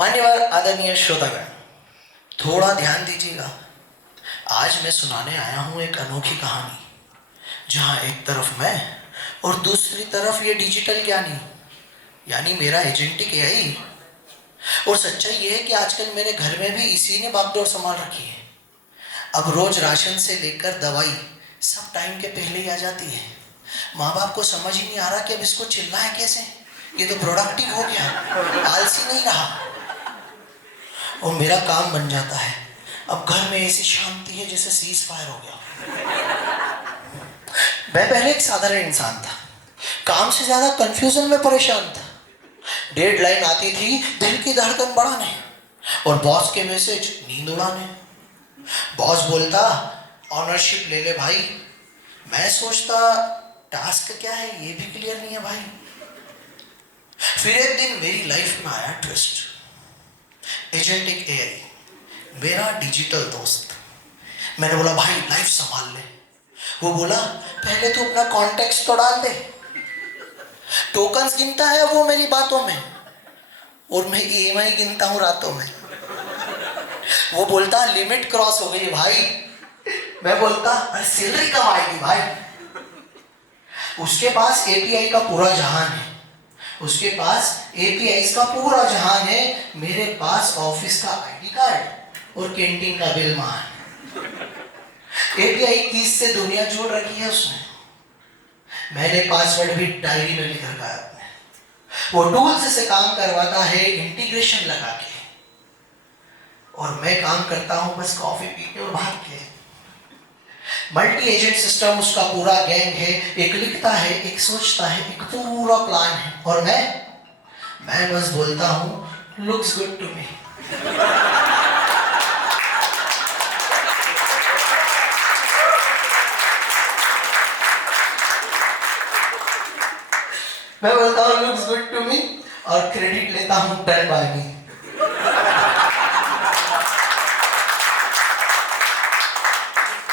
मान्यवर आदरणीय श्रोतागण, थोड़ा ध्यान दीजिएगा। आज मैं सुनाने आया हूं एक अनोखी कहानी, जहां एक तरफ मैं और दूसरी तरफ ये डिजिटल ज्ञानी यानी मेरा एजेंटिक एआई। और सच्चाई ये है कि आजकल मेरे घर में भी इसी ने बागडोर संभाल रखी है। अब रोज राशन से लेकर दवाई सब टाइम के पहले ही आ जाती है। माँ बाप को समझ ही नहीं आ रहा कि अब इसको चिल्लाए कैसे। ये तो प्रोडक्टिव हो गया, आलसी नहीं रहा और मेरा काम बन जाता है। अब घर में ऐसी शांति है जैसे सीज फायर हो गया। मैं पहले एक साधारण इंसान था, काम से ज्यादा कंफ्यूजन में परेशान था। डेडलाइन आती थी दिल की धड़कन बढ़ाने और बॉस के मैसेज नींद उड़ाने। बॉस बोलता ऑनरशिप ले ले भाई, मैं सोचता टास्क क्या है ये भी क्लियर नहीं है भाई। फिर एक दिन मेरी लाइफ में आया ट्विस्ट। एजेंटिक एआई, मेरा डिजिटल दोस्त। मैंने बोला भाई लाइफ संभाल ले। वो बोला पहले तू अपना कॉन्टेक्स्ट तो डाल दे। टोकन्स गिनता है वो मेरी बातों में और मैं ईएमआई गिनता हूं रातों में। वो बोलता लिमिट क्रॉस हो गई भाई। मैं बोलता अरे सैलरी कब आएगी भाई। उसके पास एपीआई का पूरा जहान है, उसके पास एपीआई का पूरा जहान है। मेरे पास ऑफिस का आईडी कार्ड और कैंटीन का बिल मान। एपीआई कीज से दुनिया जोड़ रखी है उसने। मैंने पासवर्ड भी डायरी में लिख रखा है। वो टूल्स से काम करवाता है इंटीग्रेशन लगा के, और मैं काम करता हूं बस कॉफी पी के और भाग के। मल्टी एजेंट सिस्टम उसका पूरा गैंग है। एक लिखता है, एक सोचता है, एक पूरा प्लान है, और मैं बस बोलता हूं लुक्स गुड टू मी। मैं बोलता हूं लुक्स गुड टू मी और क्रेडिट लेता हूं done by me.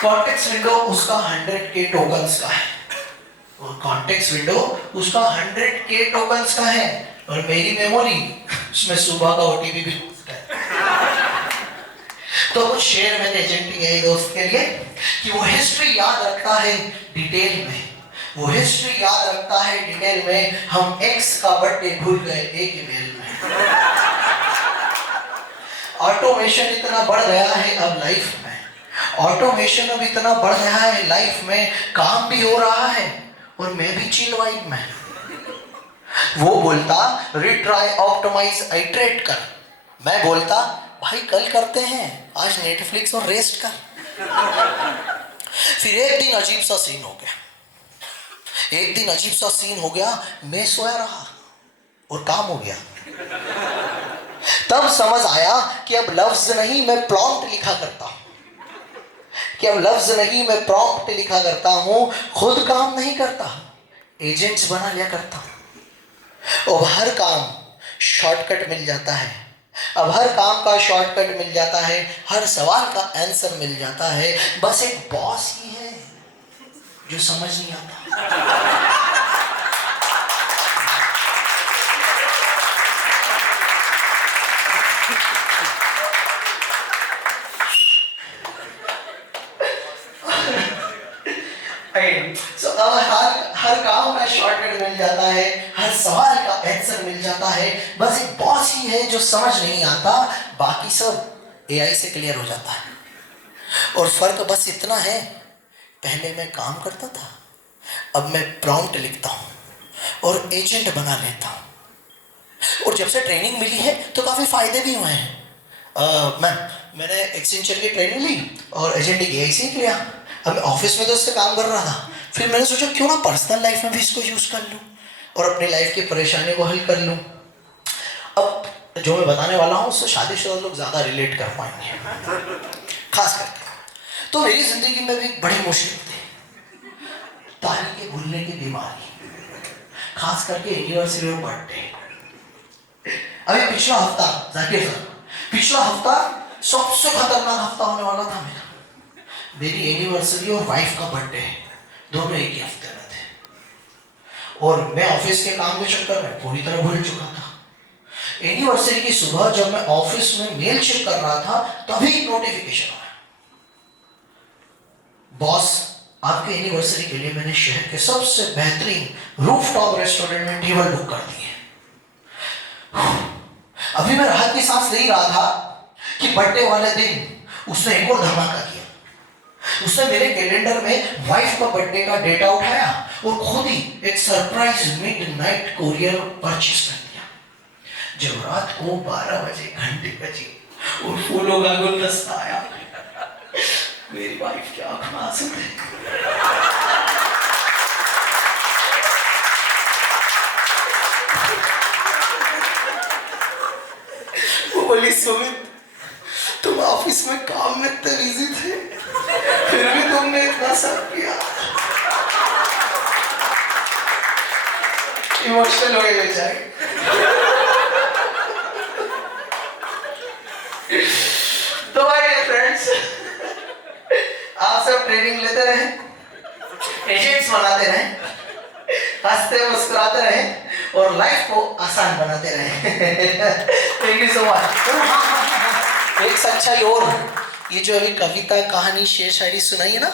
Context window उसका 100K टोकन्स का है, और कॉन्टेक्स्ट विंडो उसका 100K टोकन्स का है, और मेरी मेमोरी उसमें सुबह का ओटीपी भी है। तो कुछ शेयर मैंने एजेंटिक एआई दोस्त के लिए कि वो हिस्ट्री याद रखता है डिटेल में। वो हिस्ट्री याद रखता है डिटेल में। हम एक्स का बर्थडे भूल गए एक ईमेल में। ऑटोमेशन इतना बढ़ गया है अब लाइफ में। ऑटोमेशन अब इतना बढ़ रहा है लाइफ में, काम भी हो रहा है और मैं भी चिल वाइब में। वो बोलता रिट्राई ऑप्टिमाइज आइट्रेट कर। मैं बोलता भाई कल करते हैं, आज नेटफ्लिक्स और रेस्ट कर। फिर एक दिन अजीब सा सीन हो गया। मैं सोया रहा और काम हो गया। तब समझ आया कि अब लफ्ज नहीं मैं प्रॉम्प्ट लिखा करता हूं। खुद काम नहीं करता, एजेंट्स बना लिया करता हूं। और हर काम शॉर्टकट मिल जाता है। अब हर काम का शॉर्टकट मिल जाता है, हर सवाल का आंसर मिल जाता है। बस एक बॉस ही है जो समझ नहीं आता। So, हर काम का शॉर्टकट मिल जाता है, हर सवाल का आंसर मिल जाता है। बस एक बॉस ही है जो समझ नहीं आता, बाकी सब एआई से क्लियर हो जाता है। और फर्क बस इतना है, पहले मैं काम करता था, अब मैं प्रॉम्प्ट लिखता हूं और एजेंट बना लेता हूं। और जब से ट्रेनिंग मिली है तो काफी फायदे भी हुए हैं। मैंने एक्सेंचर की ट्रेनिंग ली और एजेंटिक एआई से ही लिया। अब मैं ऑफिस में तो इससे काम कर रहा था, फिर मैंने सोचा क्यों ना पर्सनल लाइफ में भी इसको यूज कर लूं और अपनी लाइफ की परेशानियों को हल कर लूं। अब जो मैं बताने वाला हूं उससे शादीशुदा लोग ज्यादा रिलेट कर पाएंगे, खास करके। तो मेरी जिंदगी में भी बड़ी मुश्किल थी, तारीखें भूलने की बीमारी, खास करके एनिवर्सरी और बर्थडे। अभी पिछला हफ्ता सबसे खतरनाक हफ्ता होने वाला था मेरा। मेरी एनिवर्सरी और वाइफ का बर्थडे दोनों एक ही हफ्ते में थे, और मैं ऑफिस के काम के चक्कर में पूरी तरह भूल चुका था। एनिवर्सरी की सुबह जब मैं ऑफिस में मेल चेक कर रहा था तभी एक नोटिफिकेशन आया, बॉस आपके एनिवर्सरी के लिए मैंने शहर के सबसे बेहतरीन रूफटॉप रेस्टोरेंट में टेबल बुक कर दी है। अभी मैं राहत की सांस ले ही रहा था कि बर्थडे वाले दिन उसने एक और धमाका किया। उसने मेरे कैलेंडर में वाइफ का बर्थडे का डेटा उठाया और खुद ही एक सरप्राइज मिडनाइट कोरियर परचेज कर दिया। जब रात को 12 बजे घंटे बजे और फूलों का गुलदस्ता आया, मेरी वाइफ की आंख में आंसू थे। वो बोली, सुमित तुम ऑफिस में काम में इतने बिजी थे, फिर भी तुमने इतना सब किया। इमोशनल हो गए बेचारे। तो भाई फ्रेंड्स, आप सब ट्रेनिंग लेते रहे, एजेंट्स बनाते रहे, हंसते मुस्कुराते रहे और लाइफ को आसान बनाते रहे। Thank you so much. एक सच्चाई और, ये जो अभी कविता कहानी शेर शायरी सुनाई है ना,